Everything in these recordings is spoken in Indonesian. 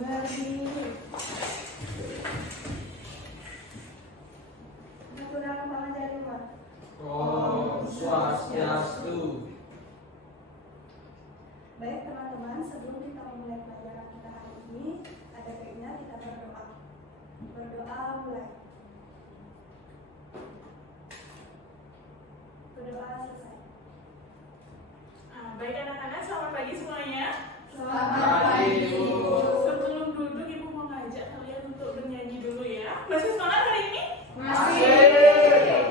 berdiri. Menggunakan tangan jari luar. Om Swastiastu. Baik teman-teman, sebelum kita memulai pelajaran kita hari ini, ada baiknya kita berdoa. Berdoa mulai. Berdoa selesai. Baik anak-anak, selamat pagi semuanya. Selamat pagi, Bu. Sebelum duduk, Ibu mau ngajak kalian untuk bernyanyi dulu ya. Masih semangat hari ini? Masih.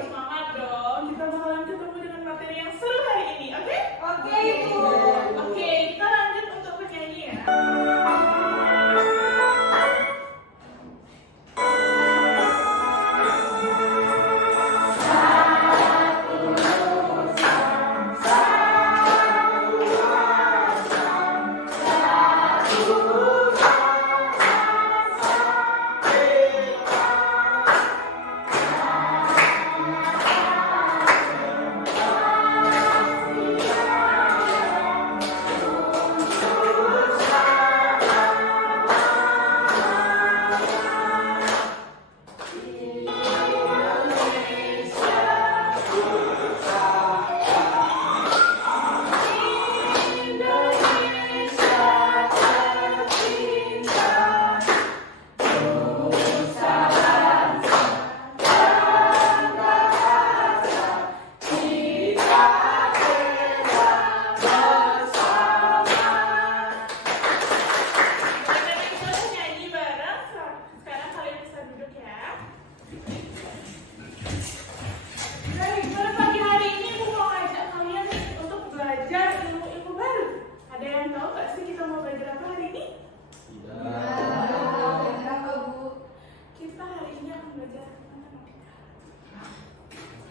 Semangat dong. Kita bakalan ketemu dengan materi yang seru hari ini, oke? Oke, Bu. Oke, kita lanjut untuk bernyanyi ya.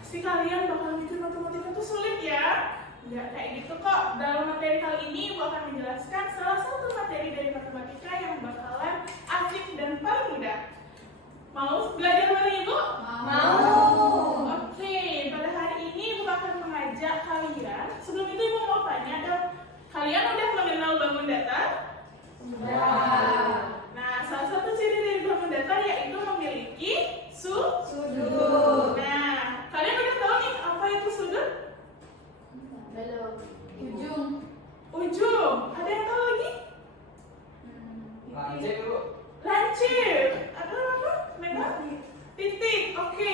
Pasti kalian bakal bikin matematika itu sulit ya? Ya kayak gitu kok. Dalam materi kali ini Ibu akan menjelaskan salah satu materi dari matematika yang bakalan asik dan paling mudah. Mau belajar bareng Ibu? Mau. Oke, pada hari ini Ibu akan mengajak kalian. Sebelum itu Ibu mau tanya, kalian udah mengenal bangun datar? Sudah. Nah, salah satu ciri dari bangun datar yaitu memiliki Sudut. Nah, kalian udah tahu nih apa itu sudut? Belum. Ujung. Ujung. Ada yang tahu lagi? Lancip, Bu. Lancip. Ada apa? Merah? Titik. Oke.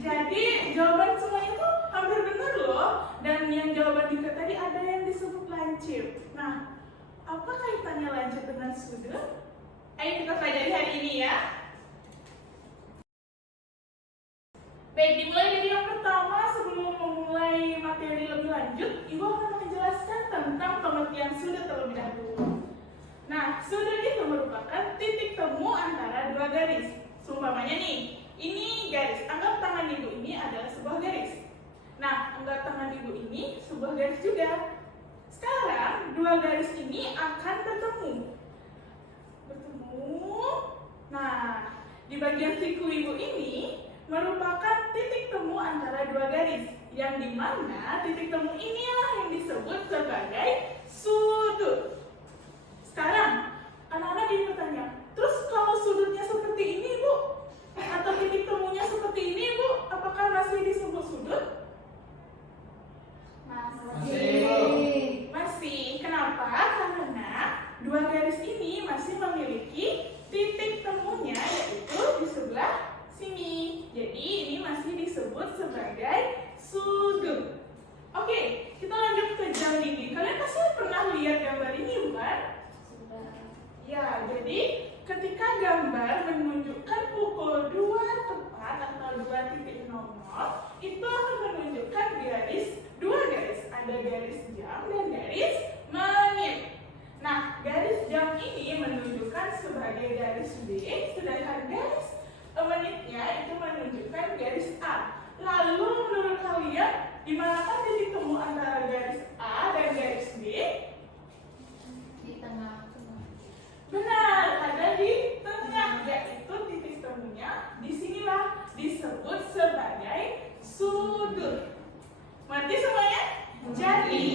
Jadi jawaban semuanya tuh hampir benar loh. Dan yang jawaban juga tadi ada yang disebut lancip. Nah, apa kaitannya lancip dengan sudut? Ayo kita pelajari hari ini ya. Baik, dimulai dari yang pertama. Sebelum memulai materi lebih lanjut, Ibu akan menjelaskan tentang pengertian sudut terlebih dahulu. Nah, sudut itu merupakan titik temu antara dua garis. Seumpamanya nih, ini garis. Anggap tangan Ibu ini adalah sebuah garis. Nah, anggap tangan Ibu ini sebuah garis juga. Sekarang, dua garis ini akan bertemu. Nah, di bagian siku Ibu ini merupakan titik temu antara dua garis, yang dimana titik temu inilah yang disebut sebagai sudut. Sekarang, anak-anak ingin bertanya, terus kalau sudutnya seperti ini, Bu, atau titik temunya seperti ini, Bu, apakah masih disebut sudut? Masih. Kenapa? Karena dua garis ini masih memiliki titik temunya, yaitu di sebelah sini. Jadi ini masih disebut sebagai sudut. Oke, kita lanjut ke jam dinding. Kalian pasti pernah lihat gambar ini, bukan? Ya, jadi ketika gambar menunjukkan pukul 2 tepat atau 2.00, itu akan menunjukkan dua garis. Ada garis jam dan garis menit. Nah, garis jam ini menunjukkan sebagai garis B, sedangkan garis menitnya itu menunjukkan garis A. Lalu menurut kalian, di manakah titik temu antara garis A dan garis B? Di tengah. Benar, ada di tengah, yaitu titik temunya disinilah disebut sebagai sudut. Mengerti semuanya? Jadi,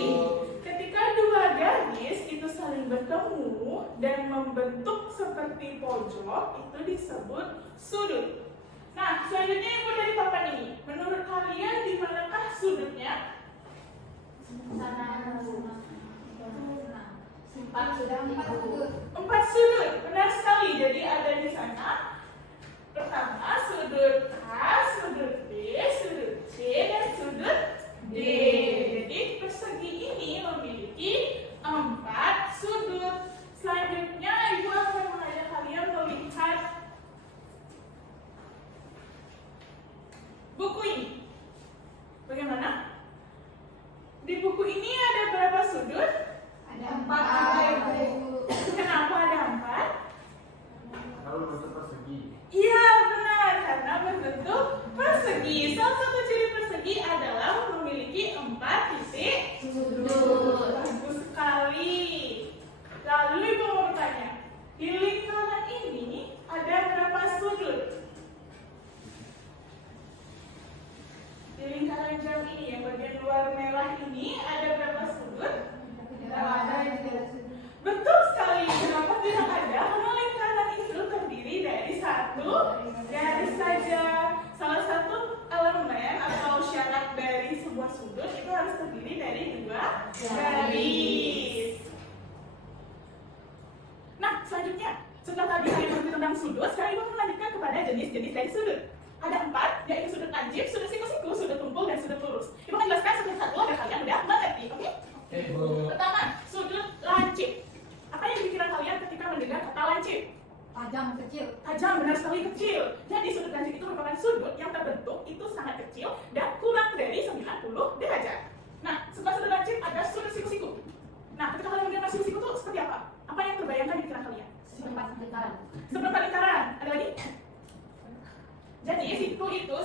ketika dua garis itu saling bertemu dan membentuk seperti seperti pojok itu disebut sudut. Nah, selanjutnya Ibu dari papan ini, menurut kalian di manakah sudutnya? Empat sudut, benar sekali. Jadi ada di sana. Pertama, sudut A, sudut B, sudut C, dan sudut D. Jadi persegi ini memiliki 4 sudut. Selanjutnya Ibu akan mengajak kalian melihat buku ini. Bagaimana? Di buku ini ada berapa sudut? Ada 4. Kenapa ada 4? Kalau bentuk persegi. Iya benar, karena berbentuk persegi. Salah satu ciri persegi adalah memiliki 4 titik Sudut. Bagus sekali. Lalu Ibu mau bertanya, di lingkaran ini ada berapa sudut? Di lingkaran jam ini yang bagian luar merah ini ada berapa sudut? Betul sekali. Kenapa tidak ada? Karena lingkaran itu terdiri dari 1 garis saja. Salah satu elemen atau syarat dari sebuah sudut itu harus terdiri dari 2 garis. Nah, selanjutnya, setelah tadi saya mengerti tentang sudut, sekarang Ibu melanjutkan kepada jenis-jenis dari sudut. Ada 4, yaitu sudut lancip, sudut siku-siku, sudut tumpul, dan sudut lurus. Ibu akan jelaskan satu-satu agar kalian mudah mengerti, oke? Ibu. Pertama, sudut lancip. Apa yang dipikiran kalian ketika mendengar kata lancip? Tajam kecil. Tajam, benar sekali, kecil. Jadi sudut lancip itu merupakan sudut yang terbentuk itu sangat kecil dan kurang dari 90 derajat. Nah, setelah sudut lancip ada sudut siku-siku. Nah, ketika kalian mendengar siku-siku itu seperti apa? Apa yang terbayangkan di pikiran kalian? Seperempat lingkaran. Seperempat lingkaran. Ada lagi? Jadi siku itu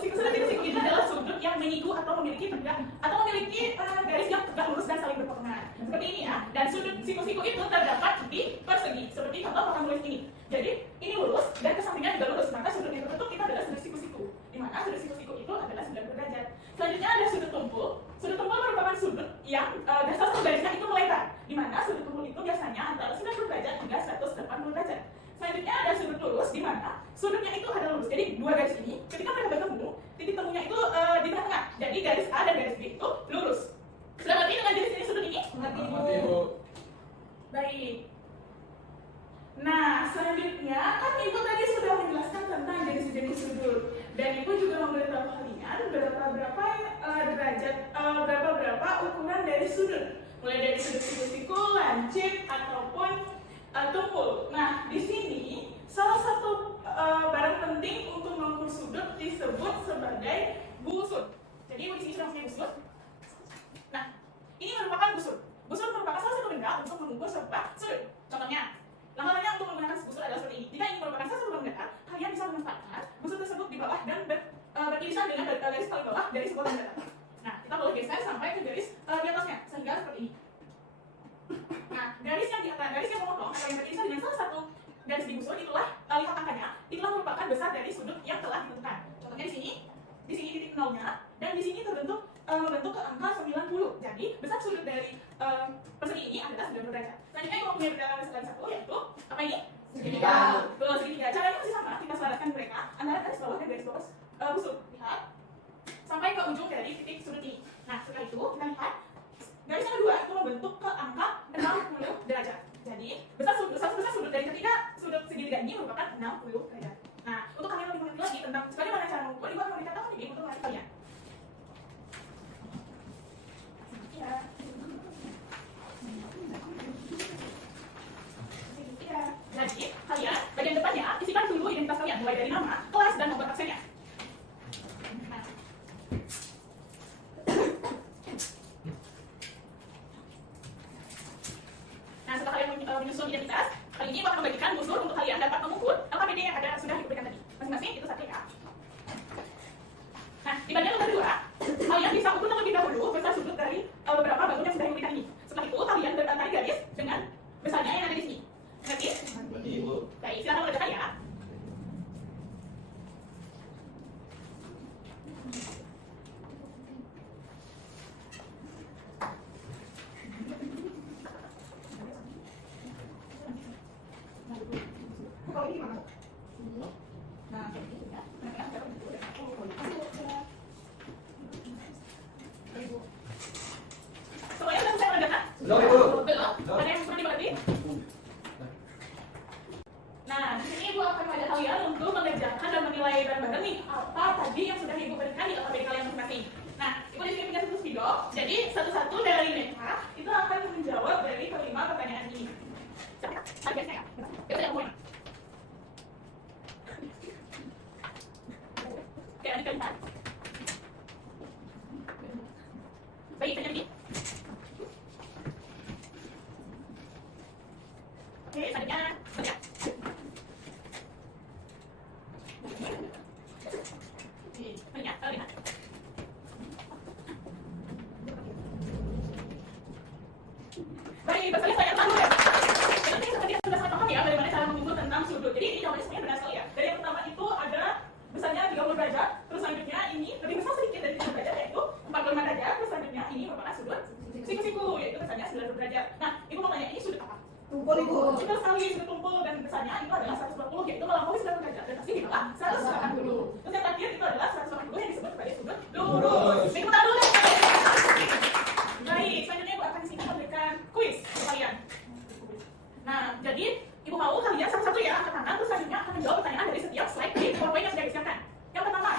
adalah sudut yang menyiku atau memiliki tegak atau memiliki garis yang tegak lurus dan saling berpasangan. Seperti ini ya. Dan sudut siku-siku itu terdapat di persegi. Seperti contoh papan tulis ini. Jadi ini lurus dan kesampingnya juga lurus. Maka sudut yang terbentuk itu adalah sudut siku-siku. Di mana sudut siku-siku itu adalah 90 derajat. Selanjutnya ada sudut tumpul. Sudut tumpul merupakan sudut yang dasar garisnya itu melebar. Di mana sudut tumpul itu biasanya antara 90 derajat hingga 180 derajat. Selanjutnya ada sudut lurus, di mana sudutnya itu ada lurus. Jadi 2 garis ini, ketika mereka bertemu, titik temunya itu di tengah-tengah. Jadi garis A dan garis B itu lurus. Sudah ngerti dengan jenis sudut ini? Ngerti, Ibu. Baik. Nah, selanjutnya kan Ibu tadi sudah menjelaskan tentang jenis-jenis sudut. Dan Ibu juga memberitahu kalian berapa derajat, berapa ukuran dari sudut. Mulai dari sudut siku-siku, lancip, ataupun tumpul. Nah, di sini salah satu barang penting untuk mengukur sudut disebut sebagai busur. Jadi Ibu di sini sudah punya busur. Nah, ini merupakan busur. Busur merupakan salah satu benda untuk mengukur sebuah sudut. Contohnya, langkahnya untuk menggunakan busur adalah seperti ini. Jika ingin merupakan salah satu benda, kalian bisa memanfaatkan busur tersebut di bawah dan beririsan dengan garis paling bawah dari sebuah benda. Nah, kita boleh geser sampai ke garis di atasnya, sehingga seperti ini. Nah, garis yang di atas, garis yang memotong atau yang beririsan dengan salah satu garis di busur itulah lihat angkanya, itulah merupakan besar dari sudut yang telah ditentukan. Contohnya di sini titik nolnya, dan di sini membentuk ke angka 90. Jadi besar sudut dari persegi ini adalah 90 derajat. Selanjutnya Ibu punya benda lagi satu, yaitu apa ini? Segitiga. Betul, segitiga. Caranya masih sama, kita selaratkan mereka antara garis bawah dan garis bawah busur. Lihat sampai ke ujung dari titik sudut ini. Nah, setelah itu kita lihat garis yang kedua itu membentuk ke angka 60 derajat. Jadi besar sudut dari ketiga sudut segitiga ini merupakan 60 derajat. Nah, untuk kalian lebih mengerti lagi tentang bagaimana cara mengukur, Ibu akan memberikan tahu ini untuk melatih kalian. Jadi kalian bagian depannya isikan dulu identitas kalian mulai dari nama, kelas, dan nomor absennya. Nah, setelah kalian menyusun identitas, kali ini Ibu akan membagikan busur untuk kalian dapat mengukur LKPD yang ada sudah diberikan tadi. Masing-masing itu satu ya. Nah, di bagian nomor 2, kalian bisa ukur terlebih dahulu besar sudut dari beberapa bangun yang sudah diberikan ini. Setelah itu kalian tarik garis dengan besarnya yang ada di sini. Ngerti? Ngerti, Ibu. Baik, silakan mengerjakan ya. Baik, bersalin saya dulu ya. Jadi seperti yang sudah saya paham ya, bagaimana cara mengukur tentang sudut. Jadi ini jawabannya sebenarnya benar sekali ya. Dari yang pertama itu ada besarnya 30 derajat, terus selanjutnya ini lebih besar sedikit dari 30 derajat yaitu 45 derajat, terus selanjutnya ini merupakan sudut siku-siku yaitu besarnya 90 derajat. Nah, ibu mau tanya ini sudut apa? Tumpul ibu. Betul sekali, sudut tumpul dan besarnya itu adalah 120 yaitu melampaui 90 derajat dan pasti di bawah 180. Terus yang terakhir itu adalah 180 yang disebut sebagai sudut lurus. Baik, kita dulu deh. Baik, selanjutnya ibu akan singkat memberikan kuis untuk kalian. Nah, jadi ibu mau kalian satu-satu ya angkat tangan, terus selanjutnya akan menjawab pertanyaan dari setiap slide di PowerPoint yang sudah disiapkan. Yang pertama,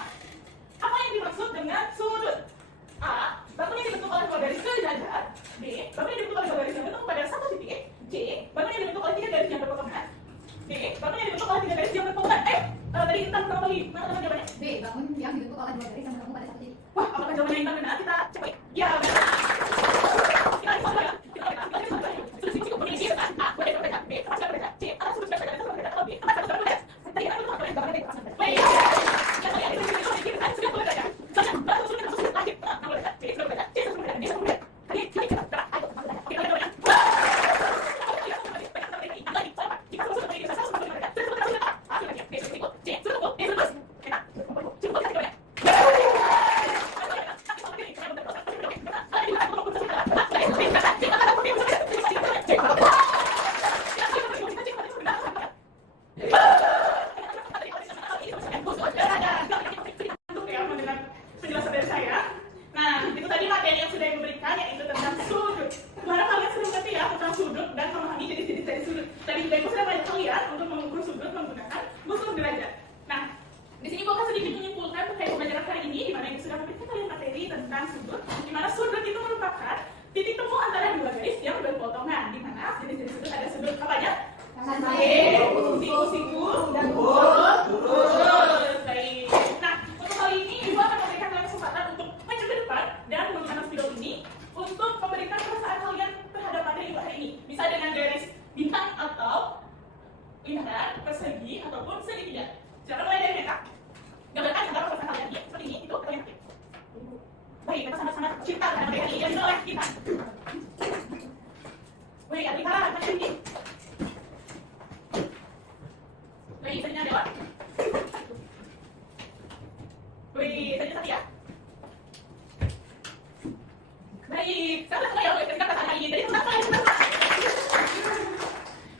apa yang dimaksud dengan sudut? A. Bangun yang dibentuk oleh dua garis sejajar. B. Bangun yang dibentuk oleh dua garis yang bertemu pada satu titik. C. Bangun yang dibentuk oleh tiga garis yang berpotongan. D. Bangun yang dibentuk oleh tiga garis yang berpotongan. Tadi Intan pertama kali, mana teman jawabannya? B. Bangun yang dibentuk oleh dua garis yang bertemu pada satu titik. Wah, apakah jawabannya Intan benar? Kita cek. Ya, benar. Kita lihat ya. Sudut siku memiliki besar A, 2 derajat, B, 4 derajat, C, atas sudut derajat, 1 derajat, atau D, 4 derajat. Tadi kita belum tahu jawabannya berapa. Baik. Kita lihat ini sudut memiliki besar 90 derajat. Soalnya, berapa sudut sudut lahir? 60 derajat, B, 90 derajat, C, 1 derajat, D, 1 derajat. Tadi kita berapa? Ayo, 60 derajat. Kita lihat jawabannya. Penjelasan dari saya. Nah, itu tadi materi yang sudah diberikan yaitu tentang sudut. Harap kalian sudah mengerti ya tentang sudut dan memahami jenis-jenis dari sudut. Tadi juga ibu sudah banyak kalian untuk mengukur sudut menggunakan busur derajat. Nah, di sini ibu akan sedikit menyimpulkan terkait pembelajaran kali ini, di mana ibu sudah memberikan kalian materi tentang sudut, di mana sudut itu merupakan titik temu antara dua garis yang berpotongan, di mana jenis-jenis sudut ada sudut apa aja? Siku-siku dan lurus. Baik. Nah, untuk kali ini ibu akan memberikan kalian kesempatan untuk maju ke depan dan menggunakan video ini untuk memberikan perasaan kalian terhadap materi ibu hari ini. Bisa dengan garis bintang atau lingkaran, persegi ataupun segitiga. Silakan mulai dari mereka. Gambarkan antara perasaan kalian ini seperti ini, itu kalian ngerti. Baik, kita sangat-sangat cinta dengan materi ini yang oleh kita. Baik, kita macam ini. Baik, selanjutnya dewa. Baik, selanjutnya Satya. Baik, sama-sama ya, kita perasaan hari ini. Jadi sama ya.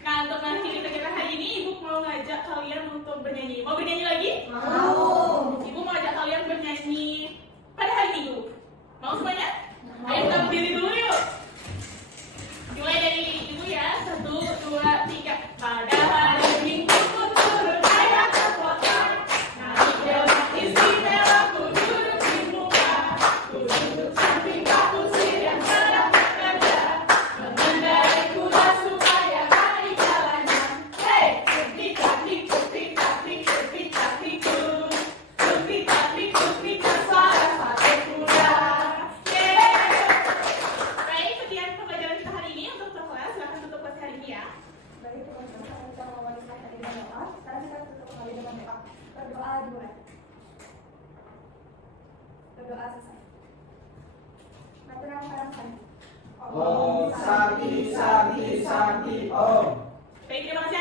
Nah, untuk mengakhiri kegiatan hari ini, ibu mau ngajak kalian untuk bernyanyi. Mau bernyanyi lagi? Mau. Ibu mau ajak kalian bernyanyi pada hari Minggu. Mau semuanya? Ayo kita berdiri dulu yuk. Mulai dari ibu ya. 1, 2, 3. Pada hari Minggu ku turut ayah ke kota. Naik delman istimewa ku duduk di muka. Ku duduk samping kapus yang sedang bekerja. Mengendarai kuda supaya hari jalannya. Hey, tik-tik, tik-tik, tik-tik, tik-tik, tik-tik, suara sate kuda. Baik, sekian pembelajaran kita hari ini. Untuk kelas, silakan tutup kelas hari ini ya. Baik, teman-teman, kita mengawali slide tadi dengan doa. Sekarang kita tutup kembali dengan doa. Berdoa dimulai. Berdoa selesai. Nanti nama sekarang saya. Om Santi Santi Santi Om. Baik, terima kasih